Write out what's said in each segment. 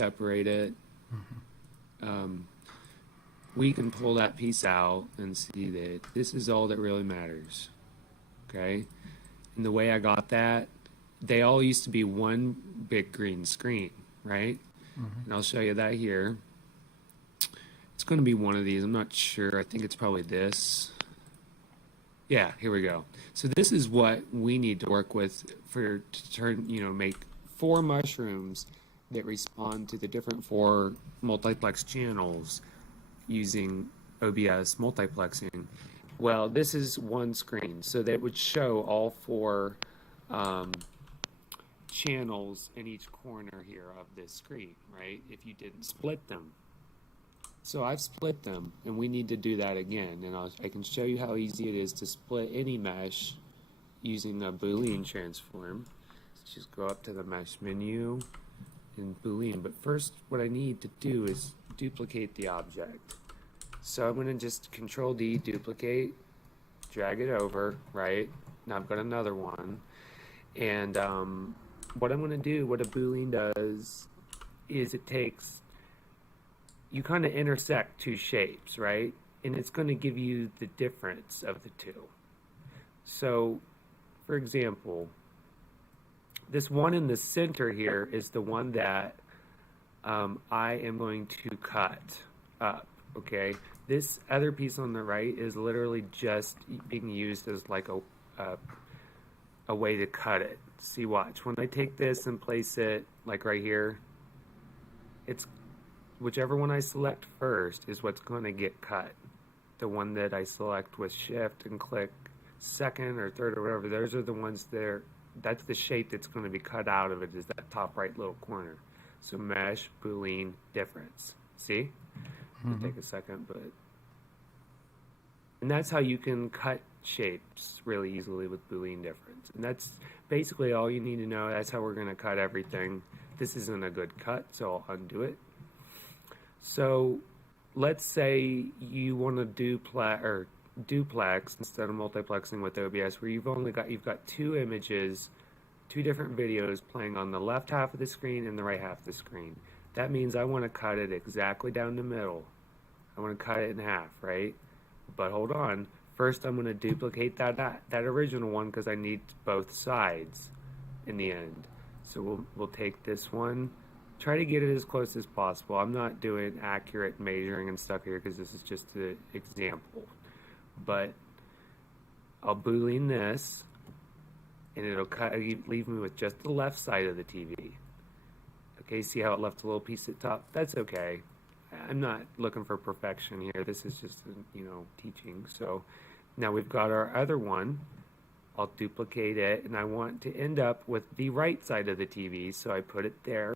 separate it, we can pull that piece out and see that this is all that really matters. Okay? And the way I got that, they all used to be one big green screen, right? And I'll show you that here. It's going to be one of these. I'm not sure. I think it's probably this. Yeah, here we go. So this is what we need to work with to turn, make 4 mushrooms that respond to the different 4 multiplex channels using OBS multiplexing. Well, this is one screen, so that would show all 4 channels in each corner here of this screen, right? If you didn't split them. So I've split them, and we need to do that again. And I can show you how easy it is to split any mesh using a Boolean transform. Let's just go up to the mesh menu in Boolean. But first, what I need to do is duplicate the object. So I'm going to just Control D, duplicate, drag it over, right? Now I've got another one. And what I'm going to do, what a Boolean does, is it takes, you kind of intersect 2 shapes, right? And it's going to give you the difference of the 2. So, for example, this one in the center here is the one that I am going to cut up, okay? This other piece on the right is literally just being used as like a way to cut it. See, watch. When I take this and place it like right here, it's whichever one I select first is what's going to get cut. The one that I select with shift and click second or third or whatever, those are the ones that's the shape that's going to be cut out of it, is that top right little corner. So mesh, Boolean, difference. See? It'll take a second, but... And that's how you can cut shapes really easily with Boolean difference. And that's basically all you need to know. That's how we're going to cut everything. This isn't a good cut, so I'll undo it. So let's say you want to duplex instead of multiplexing with OBS, where you've got 2 images, 2 different videos playing on the left half of the screen and the right half of the screen. That means I want to cut it exactly down the middle. I want to cut it in half, right? But hold on. First, I'm going to duplicate that original one because I need both sides in the end. So we'll take this one. Try to get it as close as possible. I'm not doing accurate measuring and stuff here because this is just an example. But I'll Boolean this, and it'll leave me with just the left side of the TV. Okay, see how it left a little piece at the top? That's okay. I'm not looking for perfection here. This is just, teaching. So now we've got our other one. I'll duplicate it, and I want to end up with the right side of the TV, so I put it there.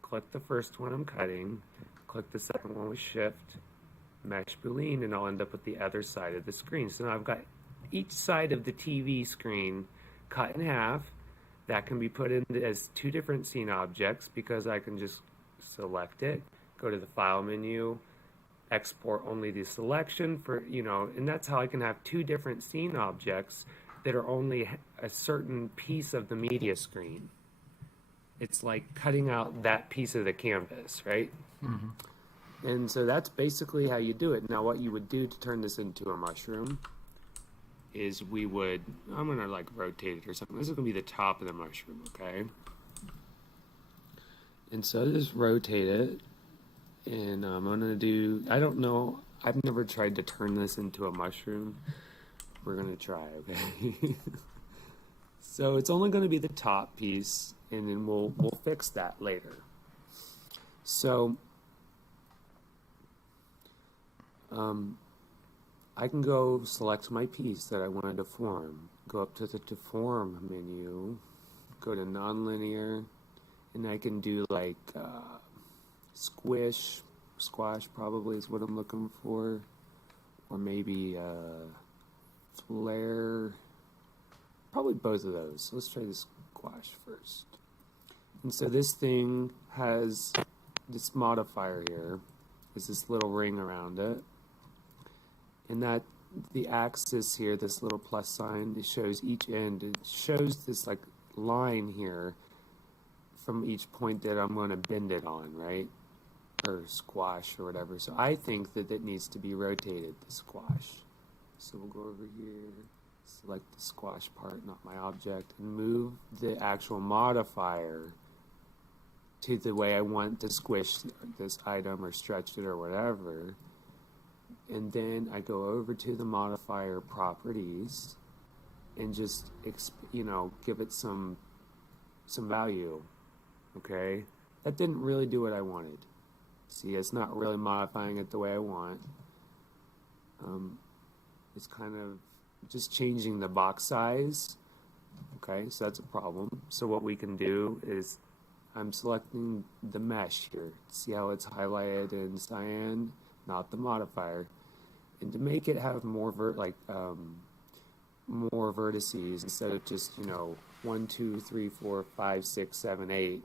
Click the first one I'm cutting, click the second one with shift, mesh Boolean, and I'll end up with the other side of the screen. So now I've got each side of the TV screen cut in half. That can be put in as 2 different scene objects because I can just select it, go to the file menu, export only the selection for, and that's how I can have 2 different scene objects that are only a certain piece of the media screen. It's like cutting out that piece of the canvas, right? And so that's basically how you do it. Now what you would do to turn this into a mushroom is I'm going to like rotate it or something. This is going to be the top of the mushroom, okay? And so just rotate it. And I'm going to do, I don't know, I've never tried to turn this into a mushroom. We're going to try, okay? So it's only going to be the top piece, and then we'll fix that later. So I can go select my piece that I want to deform, go up to the deform menu, go to nonlinear, and I can do like squash probably is what I'm looking for, or maybe flare. Probably both of those. So let's try the squash first. And so this thing has this modifier here. There's this little ring around it. And that the axis here, this little plus sign, it shows each end. It shows this like line here from each point that I'm going to bend it on, right? Or squash or whatever. So I think that it needs to be rotated, the squash. So we'll go over here, select the squash part, not my object, and move the actual modifier to the way I want to squish this item or stretch it or whatever. And then I go over to the modifier properties and just, give it some value, okay? That didn't really do what I wanted. See, it's not really modifying it the way I want. It's kind of just changing the box size, okay? So that's a problem. So what we can do is I'm selecting the mesh here. See how it's highlighted in cyan? Not the modifier. And to make it have more more vertices instead of just 1, 2, 3, 4, 5, 6, 7, 8,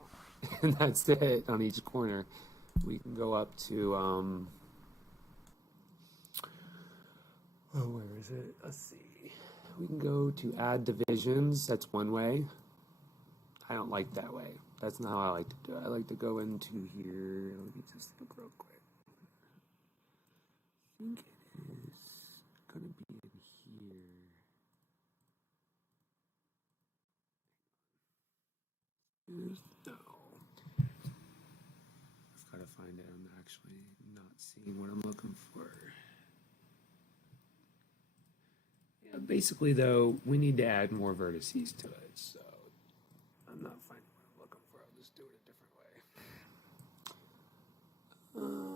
and that's it on each corner. We can go up to where is it? Let's see. We can go to add divisions. That's one way. I don't like that way. That's not how I like to do it. I like to go into here. Let me just look real quick. I think it is going to be in here. No. I've got to find it. I'm actually not seeing what I'm looking for. Yeah, basically, though, we need to add more vertices to it. So I'm not finding what I'm looking for. I'll just do it a different way.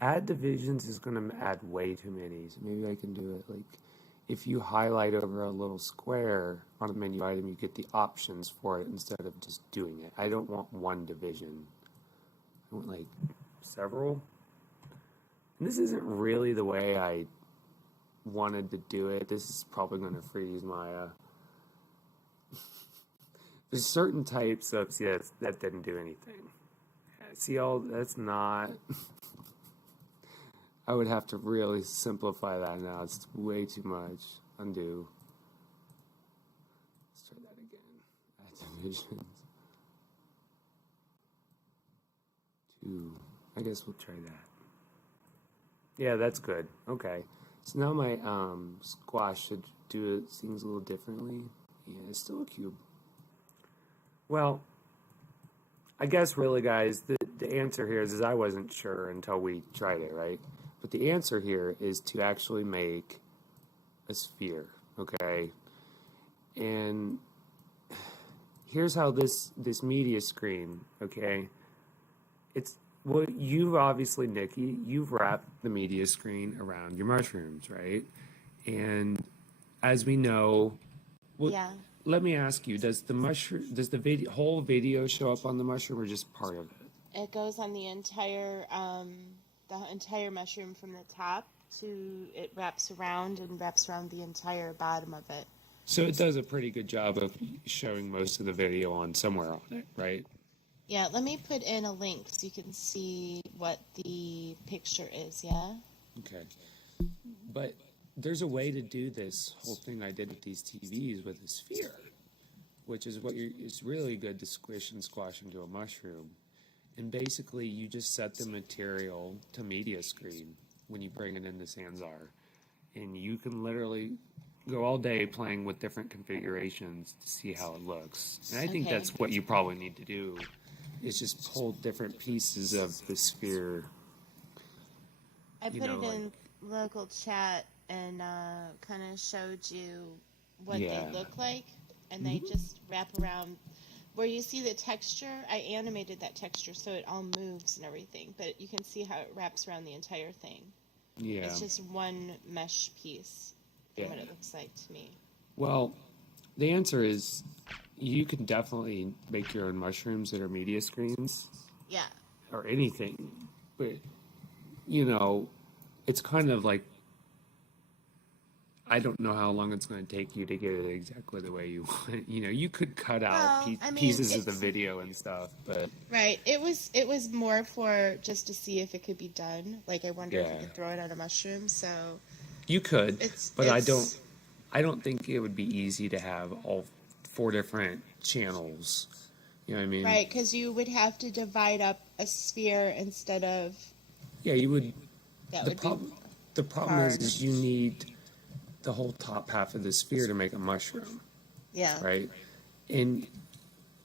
Add divisions is going to add way too many. So maybe I can do it like if you highlight over a little square on a menu item, you get the options for it instead of just doing it. I don't want one division. I want like several. And this isn't really the way I wanted to do it. This is probably going to freeze my there's certain types of that didn't do anything. See, all that's not I would have to really simplify that now. It's way too much. Undo. Let's try that again. Add divisions. 2. I guess we'll try that. Yeah, that's good. Okay. So now my squash should do things a little differently. Yeah, it's still a cube. Well, I guess really, guys, the answer here is I wasn't sure until we tried it, right? But the answer here is to actually make a sphere, okay? And here's how this media screen, okay? It's well, you've obviously, Nikki, you've wrapped the media screen around your mushrooms, right? And as we know, well, Yeah. let me ask you: does the whole video show up on the mushroom, or just part of it? It goes on the entire mushroom from the top to it wraps around the entire bottom of it. So it does a pretty good job of showing most of the video on somewhere on it, right? Yeah, let me put in a link so you can see what the picture is, yeah? Okay. But there's a way to do this whole thing I did with these TVs with a sphere, which is it's really good to squish and squash into a mushroom. And basically, you just set the material to media screen when you bring it into Sanzar. And you can literally go all day playing with different configurations to see how it looks. And I think that's what you probably need to do, is just pull different pieces of the sphere. I put it in local chat and kind of showed you what they look like. And they just wrap around. Where you see the texture, I animated that texture so it all moves and everything, but you can see how it wraps around the entire thing. Yeah. It's just one mesh piece from what it looks like to me. Well, the answer is you can definitely make your own mushrooms that are media screens. Yeah. Or anything. But, it's kind of like, I don't know how long it's going to take you to get it exactly the way you want. You could cut out pieces of the video and stuff, but right. It was more for just to see if it could be done. Like I wonder if you could throw it on a mushroom. So you could, but I don't think it would be easy to have all 4 different channels You know what I mean? Right, because you would have to divide up a sphere instead of, Yeah, you would. that The would be problem, the problem hard. is you need the whole top half of the sphere to make a mushroom, Yeah. right? And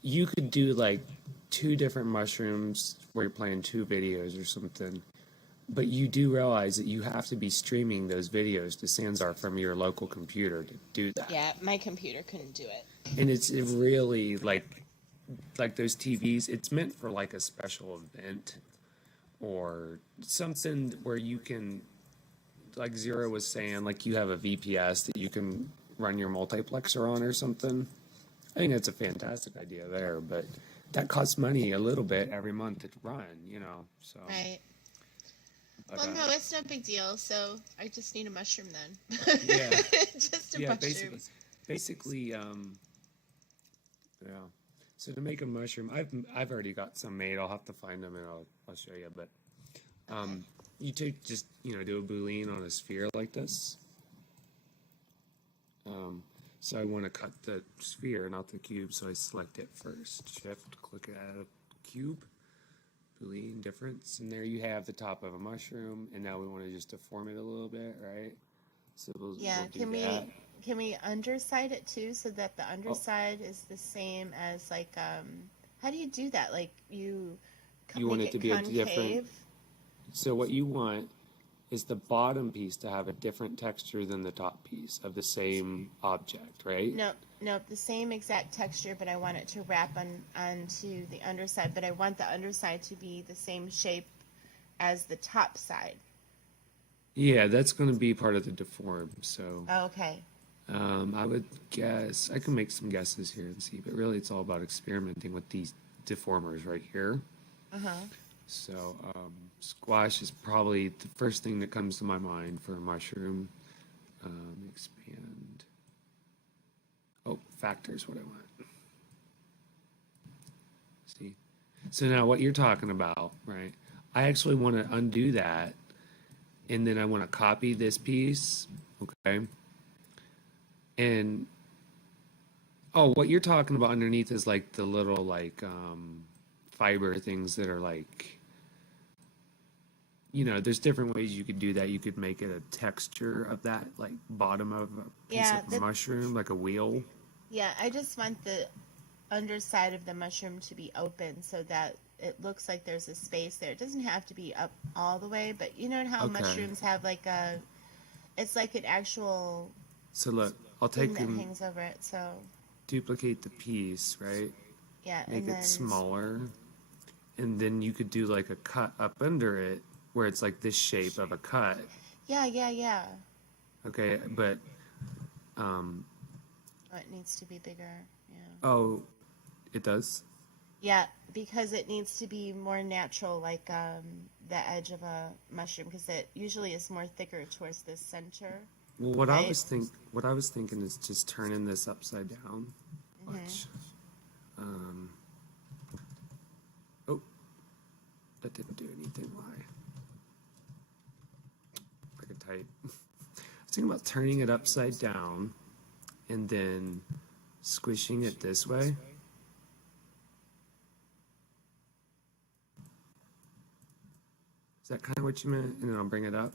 you could do like two different mushrooms where you're playing two videos or something. But you do realize that you have to be streaming those videos to Sanzar from your local computer to do that. Yeah, my computer couldn't do it. And it's really like those TVs, it's meant for like a special event or something where you can, like Zero was saying, like you have a VPS that you can run your multiplexer on or something. I think that's a fantastic idea there, but that costs money a little bit every month to run, you know. So Right. but, Well, no, it's no big deal. So I just need a mushroom then. yeah, Just a yeah, mushroom. basically, yeah. So to make a mushroom, I've already got some made. I'll have to find them and I'll show you. But you take just do a boolean on a sphere like this. So I want to cut the sphere, not the cube. So I select it first. Shift, click add cube, boolean difference, and there you have the top of a mushroom. And now we want to just deform it a little bit, right? So we'll do that. Can we underside it too, so that the underside is the same as like how do you do that? Like you want it to be concave? a different. So what you want is the bottom piece to have a different texture than the top piece of the same object, right? No, the same exact texture, but I want it to wrap onto the underside. But I want the underside to be the same shape as the top side. Yeah, that's going to be part of the deform. So. Oh, okay. I would guess, I can make some guesses here and see, but really it's all about experimenting with these deformers right here. So, squash is probably the first thing that comes to my mind for a mushroom. Expand. Oh, factor is what I want. See? So now what you're talking about, right? I actually want to undo that, and then I want to copy this piece, okay? And what you're talking about underneath is like the little like fiber things that are like, there's different ways you could do that. You could make it a texture of that, like bottom of a piece of a mushroom, like a wheel. Yeah, I just want the underside of the mushroom to be open so that it looks like there's a space there. It doesn't have to be up all the way, but you know how mushrooms have like it's like an actual. So look, I'll take that hangs over it. So duplicate the piece, right? Yeah, make it smaller, and then you could do like a cut up under it where it's like this shape of a cut. Yeah. Okay, but it needs to be bigger. Yeah. Oh, it does? Yeah, because it needs to be more natural, like the edge of a mushroom, because it usually is more thicker towards the center. Well, what I was thinking is just turning this upside down. Watch. Oh, that didn't do anything. Why? I could type. I was thinking about turning it upside down and then squishing it this way. Is that kind of what you meant? And then I'll bring it up.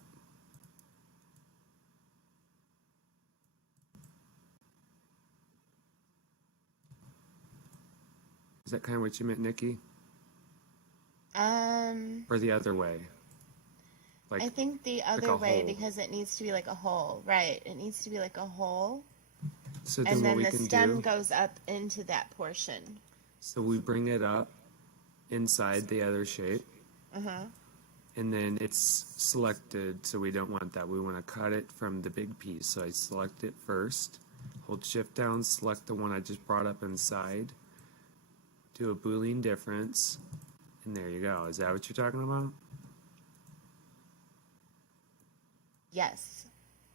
Is that kind of what you meant, Nikki? Or the other way? Like, I think the other way, because it needs to be like a hole. Right, it needs to be like a hole. So then and then what the stem goes up into that portion. So we bring it up inside the other shape. And then it's selected, so we don't want that. We want to cut it from the big piece. So I select it first, hold shift down, select the one I just brought up inside, do a Boolean difference, and there you go. Is that what you're talking about? Yes.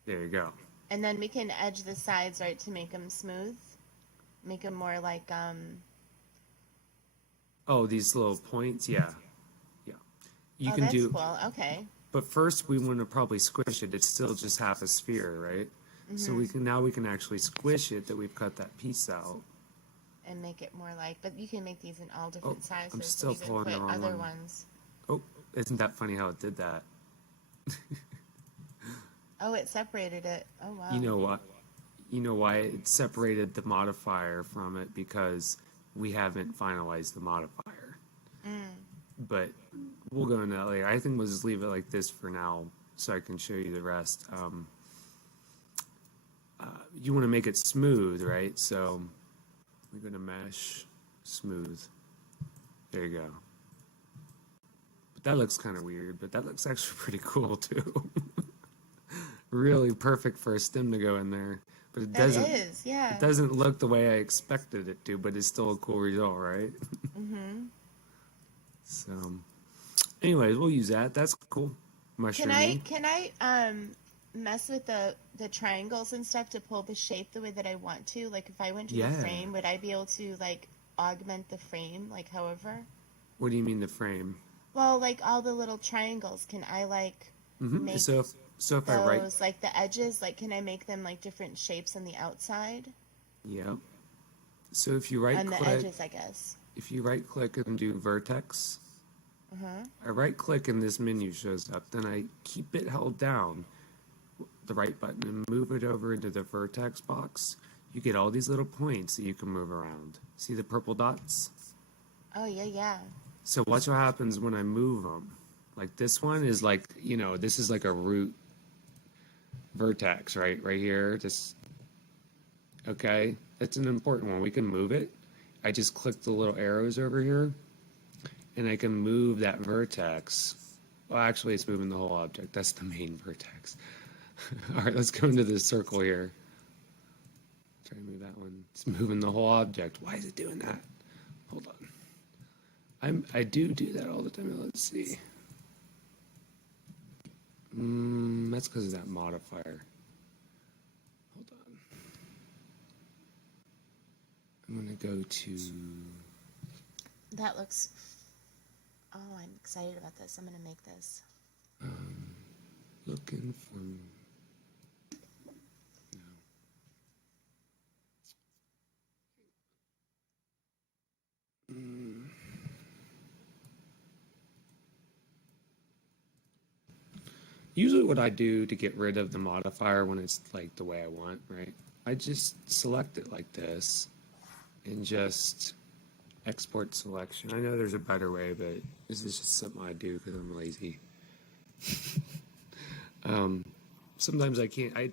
There you go. And then we can edge the sides, right, to make them smooth? Make them more like, Oh, these little points? Yeah. You can do. Cool. Okay. But first, we want to probably squish it. It's still just half a sphere, right? So we can actually squish it that we've cut that piece out. and make it more like, but you can make these in all Oh, different I'm sizes still and even pulling put the wrong other one. ones. Oh, isn't that funny how it did that? Oh, it separated it. Oh, You wow. know what? You know why it separated the modifier from it? Because we haven't finalized the modifier. Mm. But we'll go into that later. I think we'll just leave it like this for now so I can show you the rest. You want to make it smooth, right? So we're going to mesh smooth. There you go. But that looks kind of weird, but that looks actually pretty cool too. Really perfect for a stem to go in there. But it That doesn't is, it yeah. doesn't look the way I expected it to, but it's still a cool result, right? Mm-hmm. So anyways, we'll use that. That's cool. Can I Mushrooming. can I mess with the triangles and stuff to pull the shape the way that I want to? Like if I went to the Yeah. frame, would I be able to like augment the frame like however? What do you mean the frame? Well, like all the little triangles, can I like make So if I right, those like the edges, like can I make them like different shapes on the outside? yeah. So if you right On the click, edges, I guess. if you right click and do vertex, Uh-huh. I right click and this menu shows up. Then I keep it held down, the right button, and move it over into the vertex box. You get all these little points that you can move around. See the purple dots? Oh, yeah, yeah. So watch what happens when I move them. Like this one is like, this is like a root vertex, right? Right here. Just, okay. That's an important one. We can move it. I just click the little arrows over here and I can move that vertex. Well, actually, it's moving the whole object. That's the main vertex. All right, let's go into this circle here. Try to move that one. It's moving the whole object. Why is it doing that? Hold on. I do that all the time. Let's see. That's because of that modifier. Hold on. I'm gonna go to That looks. Oh, I'm excited about this. I'm gonna make this. looking for. No. Usually, what I do to get rid of the modifier when it's like the way I want, right? I just select it like this and just export selection. I know there's a better way, but this is just something I do because I'm lazy. Sometimes I can't. I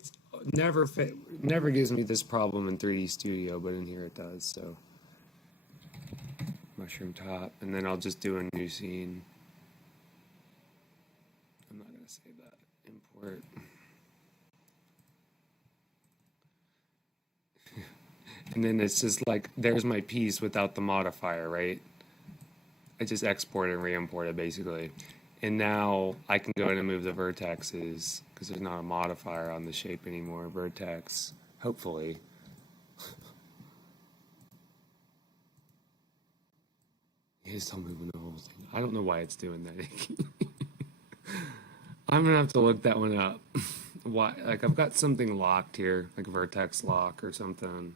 never gives me this problem in 3D Studio, but in here it does. So mushroom top, and then I'll just do a new scene. I'm not gonna save that. Import. And then it's just like there's my piece without the modifier, right? I just export and re-import it basically. And now I can go in and move the vertexes because there's not a modifier on the shape anymore. Vertex, hopefully. It's still moving the whole thing. I don't know why it's doing that. I'm gonna have to look that one up. Why? Like I've got something locked here, like vertex lock or something.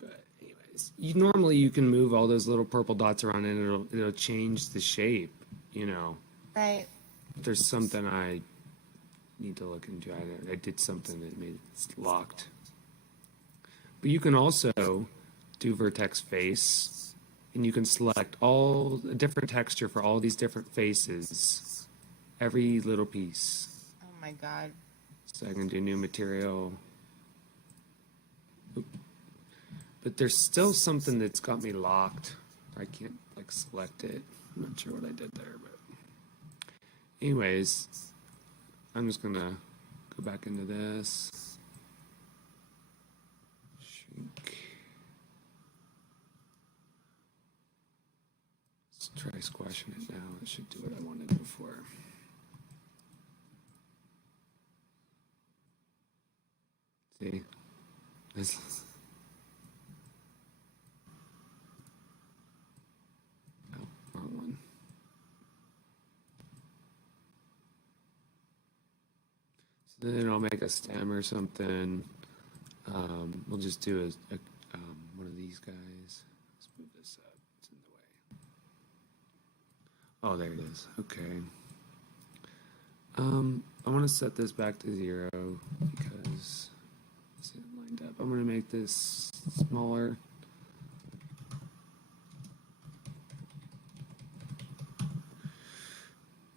But anyways, you can move all those little purple dots around and it'll change the shape. Right. There's something I need to look into. I did something that made it locked. But you can also do vertex face, and you can select all a different texture for all these different faces, every little piece. Oh my God. So I can do new material. But there's still something that's got me locked. I can't like select it. I'm not sure what I did there, but anyways, I'm just gonna go back into this. Shrink. Let's try squashing it now. It should do what I wanted before. See? This. Oh, wrong one. So then I'll make a stem or something. We'll just do one of these guys. Oh, there it is. Okay. I want to set this back to 0 because it's lined up. I'm going to make this smaller.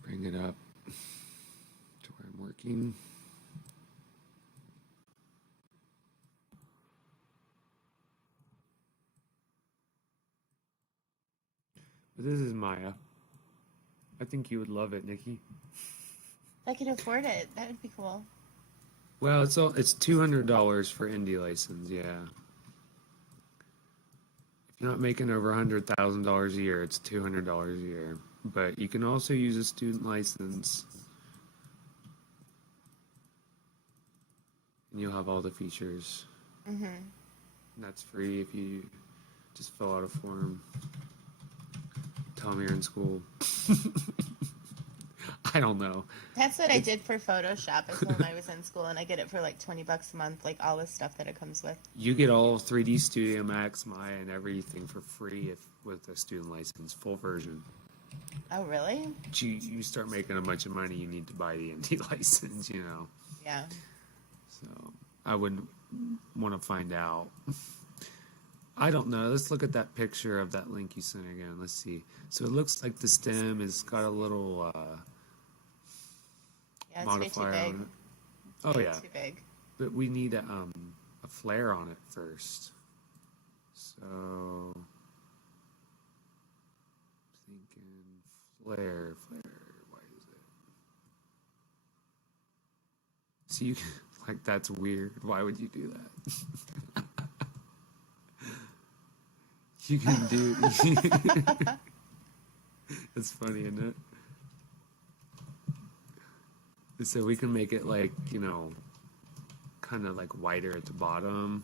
Bring it up to where I'm working. But this is Maya. I think you would love it, Nikki. I can afford it. That would be cool. Well, it's $200 for indie license, yeah. If you're not making over $100,000 a year, it's $200 a year. But you can also use a student license, and you'll have all the features. Mm-hmm. And that's free if you just fill out a form. Tell them you're in school. I don't know. That's what I did for Photoshop. I told them I was in school, and I get it for like $20 a month, like all this stuff that it comes with. You get all 3D Studio Max, Maya, and everything for free with a student license, full version. Oh, really? You start making a bunch of money, you need to buy the indie license, you know. Yeah. So I would want to find out. I don't know. Let's look at that picture of that link you sent again. Let's see. So it looks like the stem has got a little yeah, it's modifier way too big. on it. Oh way yeah. Too big. But we need a flare on it first. So thinking flare. Why is it? So you like that's weird. Why would you do that? You can do. It's funny, isn't it? So we can make it like, kind of like whiter at the bottom.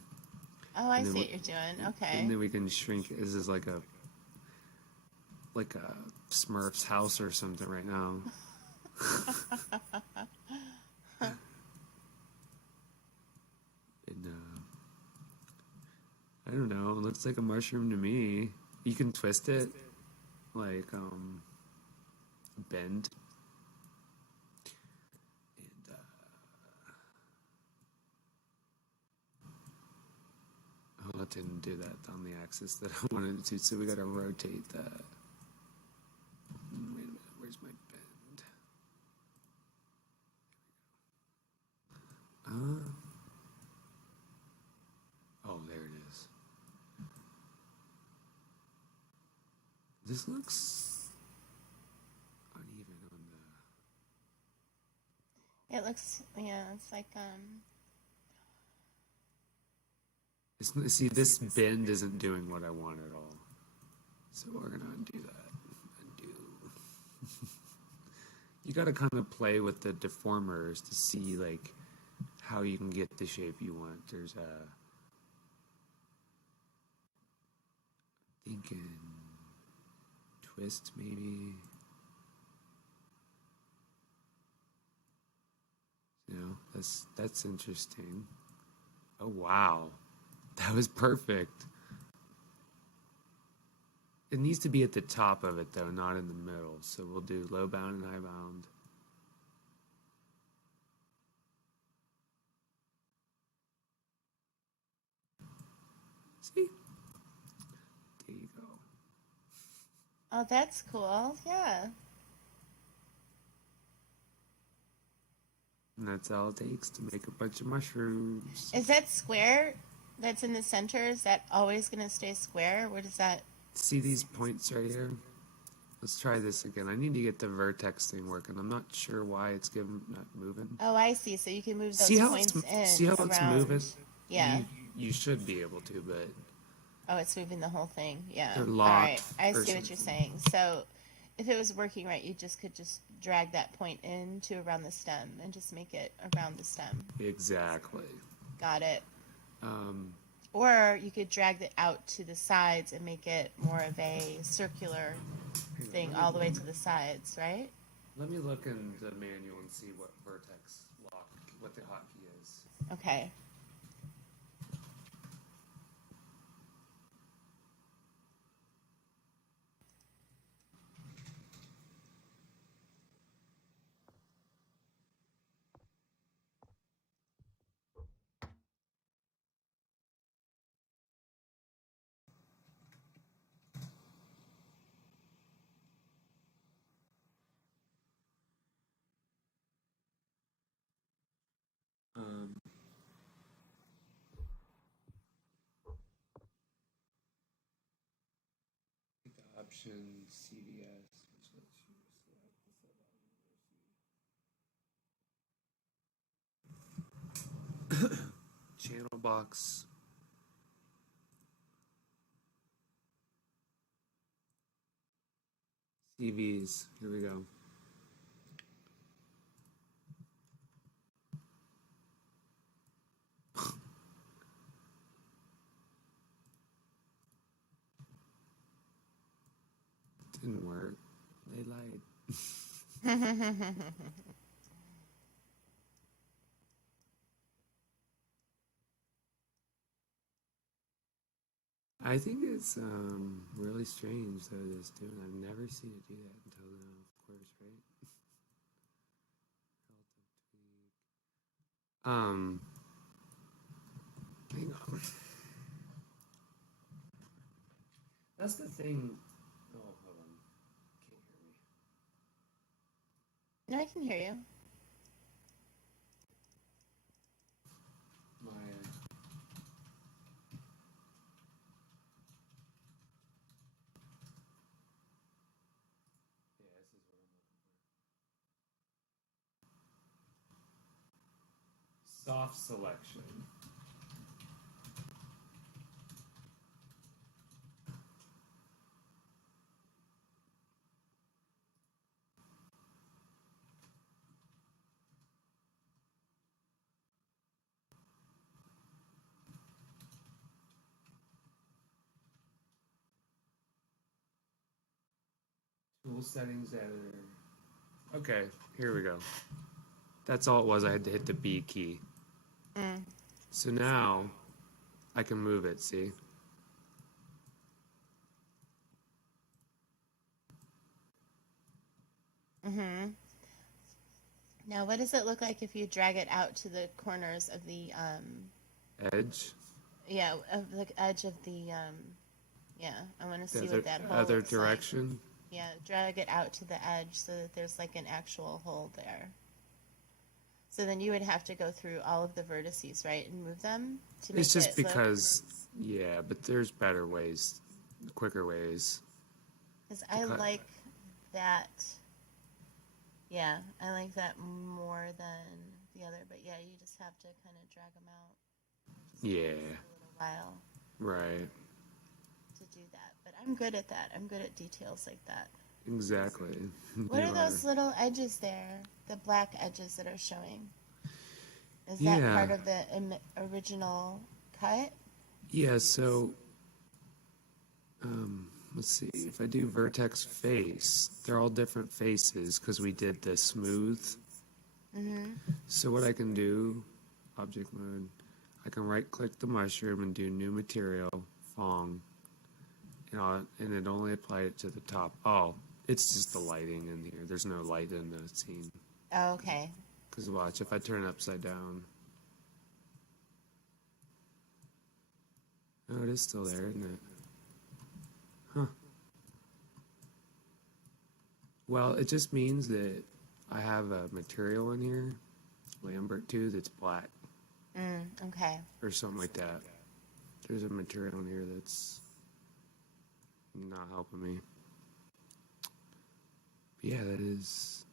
Oh, I see what you're doing. Okay. And then we can shrink it. This is like a Smurf's house or something right now. And, I don't know. It looks like a mushroom to me. You can twist it, like bend. And oh, it didn't do that on the axis that I wanted it to. So we got to rotate that. Wait a minute. Where's my bend? Oh, there it is. This looks uneven on the... It looks, yeah, it's like, See, this bend isn't doing what I want at all. So we're going to undo that. Undo. You got to kind of play with the deformers to see, like, how you can get the shape you want. There's a... thinking... twist, maybe. That's interesting. Oh wow, that was perfect. It needs to be at the top of it though, not in the middle. So we'll do low bound and high bound. See? There you go. oh, that's cool. Yeah. And that's all it takes to make a bunch of mushrooms. Is that square that's in the center, is that always going to stay square? Where does that... See these points right here? Let's try this again. I need to get the vertex thing working. I'm not sure why it's not moving. Oh, I see. So you can move those points in. See how it's moving? Yeah. You should be able to, but... Oh, it's moving the whole thing. Yeah. They're locked. All right. I see what you're saying. So if it was working right, you could just drag that point in to around the stem and just make it around the stem. Exactly. Got it. Or you could drag it out to the sides and make it more of a circular thing all the way to the sides, right? Let me look in the manual and see what vertex lock, what the hotkey is. Okay. selection, CVS, which lets you select channel box. CVs. Here we go. Didn't work. They lied. I think it's really strange that it's doing. I've never seen it do that until now, of course, right? Hang on. That's the thing. Oh, hold on. Can't hear me. No, I can hear you. My yeah, this is what I'm looking for. Soft selection. Tool settings editor. Okay, here we go. That's all it was. I had to hit the B key. So now I can move it, see? Now, what does it look like if you drag it out to the corners of the Edge. yeah, of the edge of the yeah, I want to see what that hole other looks direction. like. Yeah, drag it out to the edge so that there's like an actual hole there. So then you would have to go through all of the vertices, right, and move them to make It's just it look. because, yeah, but there's better ways, quicker ways. Because I like that. Yeah, I like that more than the other. But yeah, you just have to kind of drag them out. Yeah. A little while. Right. To do that. But I'm good at that. I'm good at details like that. Exactly. What are those little edges there? The black edges that are showing? Is Yeah. that part of the original cut? Yeah, so let's see. If I do vertex face, they're all different faces because we did the smooth. So what I can do, object mode, I can right click the mushroom and do new material, Fong, and it only applied it to the top. Oh, it's just the lighting in here. There's no light in the scene. Oh, okay. Because watch, if I turn it upside down. Oh, it is still there, isn't it? Huh. Well, it just means that I have a material in here, Lambert 2, that's black. Okay. Or something like that. There's a material in here that's not helping me. But yeah, that is...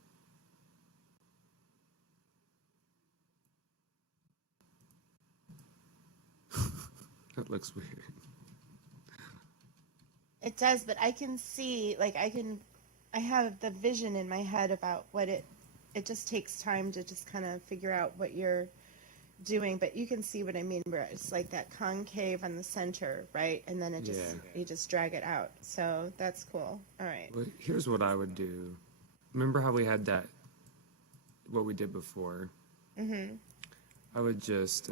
That looks weird. It does, but I can see, like, I have the vision in my head about what it just takes time to just kind of figure out what you're doing, but you can see what I mean, where it's like that concave on the center, right? And then it just, you just drag it out. So that's cool. All right. Well, here's what I would do. Remember how we had that, what we did before? I would just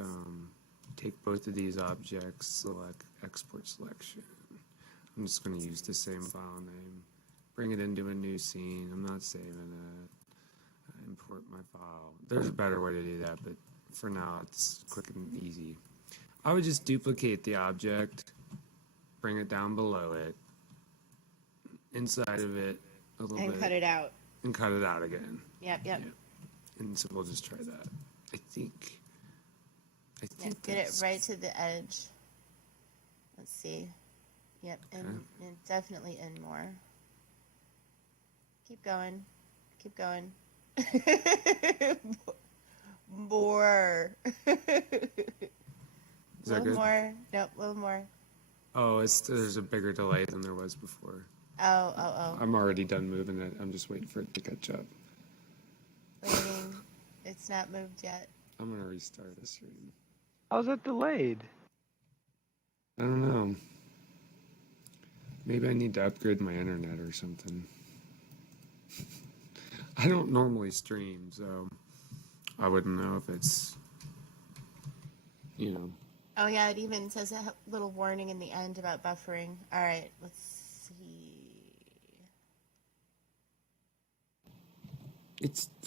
take both of these objects, select export selection. I'm just going to use the same file name. Bring it into a new scene. I'm not saving it. Import my file. There's a better way to do that, but for now it's quick and easy. I would just duplicate the object, bring it down below it, inside of it a little bit. And cut it out. And cut it out again. Yep. And so we'll just try that. I think get it right to the edge. Let's see. Yep, and definitely in more. Keep going. Keep going. More. A Is that little good? more. Nope, a little more. Oh, there's a bigger delay than there was before. Oh. I'm already done moving it. I'm just waiting for it to catch up. Waiting. It's not moved yet. I'm gonna restart this stream. How's it delayed? I don't know. Maybe I need to upgrade my internet or something. I don't normally stream, so I wouldn't know if it's, you know. Oh, yeah, it even says a little warning in the end about buffering. All right, let's see.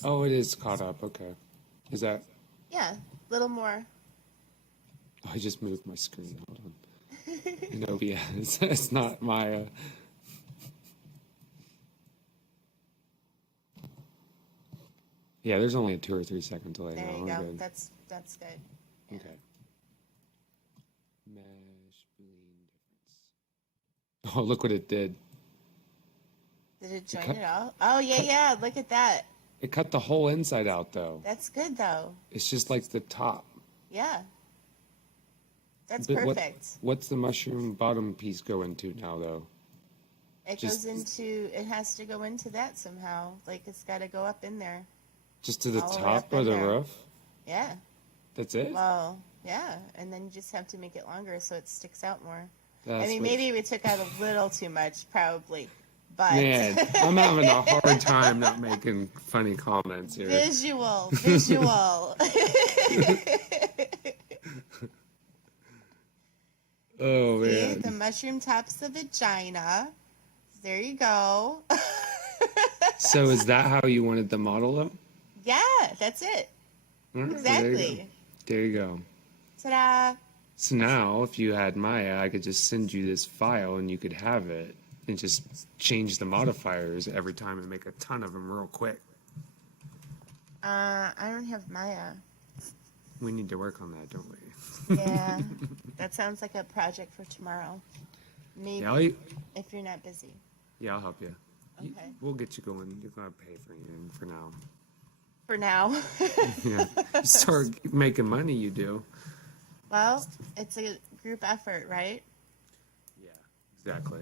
Oh, it is caught up. Okay. Is that? Yeah, a little more. Oh, I just moved my screen. Hold on. No, yeah, it's not my. Yeah, there's only a 2 or 3 second delay. There now. you We're go. good. That's good. Yeah. Okay. Mesh boolean difference. Oh, look what it did. Did it join it all? Oh, yeah. Look at that. It cut the whole inside out, though. That's good, though. It's just like the top. Yeah. That's But perfect. What's the mushroom bottom piece go into now, though? It has to go into that somehow. Like, it's got to go up in there. Just to the All the way top up of in the there. roof? Yeah. That's it? Well, yeah. And then you just have to make it longer so it sticks out more. That's Maybe we took out a little too much, probably. But Man, I'm having a hard time not making funny comments here. Visual. Oh, See, man. the mushroom tops the vagina. There you go. So is that how you wanted the model, though? Yeah, that's it. All right, Exactly. There you go. Ta-da. So now, if you had Maya, I could just send you this file and you could have it and just change the modifiers every time and make a ton of them real quick. I don't have Maya. We need to work on that, don't we? Yeah. That sounds like a project for tomorrow. Maybe Yeah, if you're not busy. I'll help you. Okay. We'll get you going. You're going to pay for now. For now. Yeah. You start making money, you do. Well, it's a group effort, right? Yeah, exactly.